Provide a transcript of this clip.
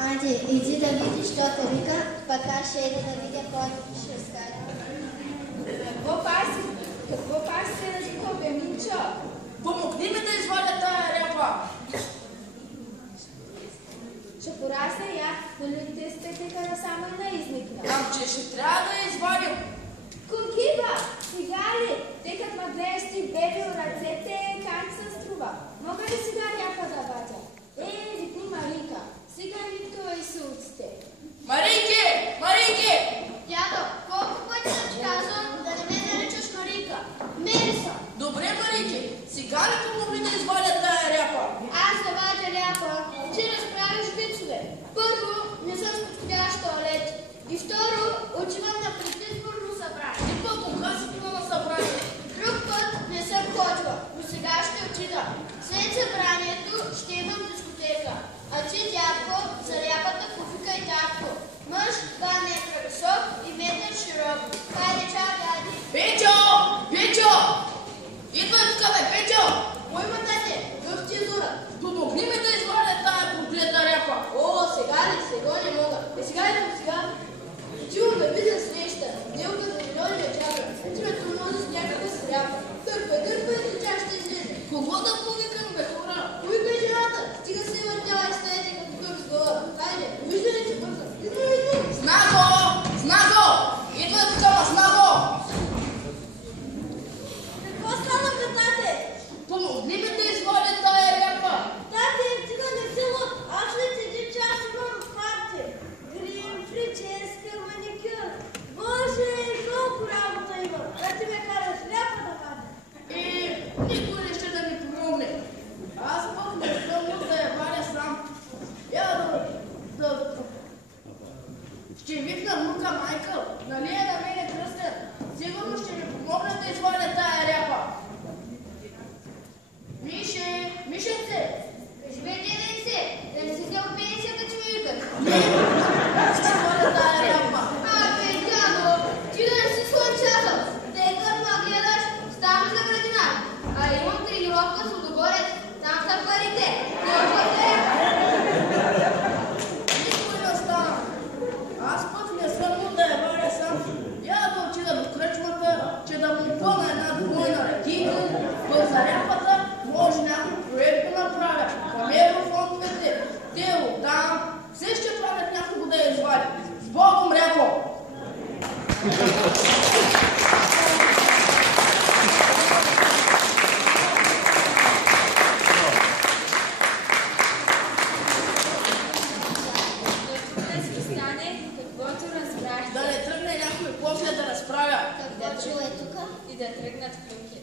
Айде, иди да видиш, що те вика, пък аз ще ида да видя кой ще скара. Какво паси се на Жико, бе, Минчо? Помогни ми да извадя тая ряпа. Ще порасне я, но людите спетеха на само една изникна. Че ще трябва да я извадим. Конкиба, сега ли? Те като ма гледаш ти бебе у ръцете, как се струва? Мога ли сега ряпа да вадя? Викни Марика. Сега Викто и суците. Марийки! Марийки! Дядо, колко пъти съм ти казвам да не ме наричаш Марика? Мериса! Добре, Марийки, сега ли помогли да извадя тая ряпа? Аз да вадя ряпа, ти разправиш вицове. Първо, не съм с подходящ туалет. И второ, отивам на предизборно събрание. Ти път кога си била на събрание? Друг път не съм ходила, но сега ще отида. След събранието ще имам дискотека. А ти, дядко, за ряпата повикай татко. Мъж 2 метра висок и метър широк. Хайде, чао, дяди. Печо! Печо! Идвай тук, бе, Печо! Кой има, тате? Къв ти е дура? Помогни ми да извадя тая проклета ряпа. О, сега ли? Сега не мога. Сега идвам сега. Отивам да видя среща. Делка да ми дойде да чака. Ти ме тормози с някаква сряпа. Дърпай и тя ще излезе. Кого да повикам, бе, хора? Повикай жената. Стига се въртяла и стаете като тур с глава. Хайде, вижда ли, че бързам? Идвай! Знаго! Знаго! Идвай тук, ма, Знаго! Какво стана, бе, тате? Помогни ми да извадя тая ряпа. Тате, стига не си луд. Аз след 1 час имам парти. Грим, прическа, маникюр. Боже, колко работа има. Да ти ме караш ляпа да вадя. Никой не ще да ми помогне. Аз пък не съм мога да я варя сам. Я ще викна внука Майкъл. Нали е на мене кръстен? Сигурно ще ми помогне да извадя тая ряпа. Мишенце! Живей, девенце. Да не си взел пенсията, че ми викаш. Ще извадя тая ряпа. Бе, дядо, ти да не си слънчател. Тъй като ма гледаш, ставаш на градина. А имам тренировка с Лудогорец. Там са парите. Никой не остана. Аз пък не съм му да я варя сам. Я да отида до кръчмата, че да му пълна една двойна ракийка, пък за ряпата може някой проект да направя. Към еврофондовете, те оттам, все ще правят някого да я извади. С Богом, ряпо! Да не тръгне някой после да разправя. Какво чу е тука? И да тръгнат клюки.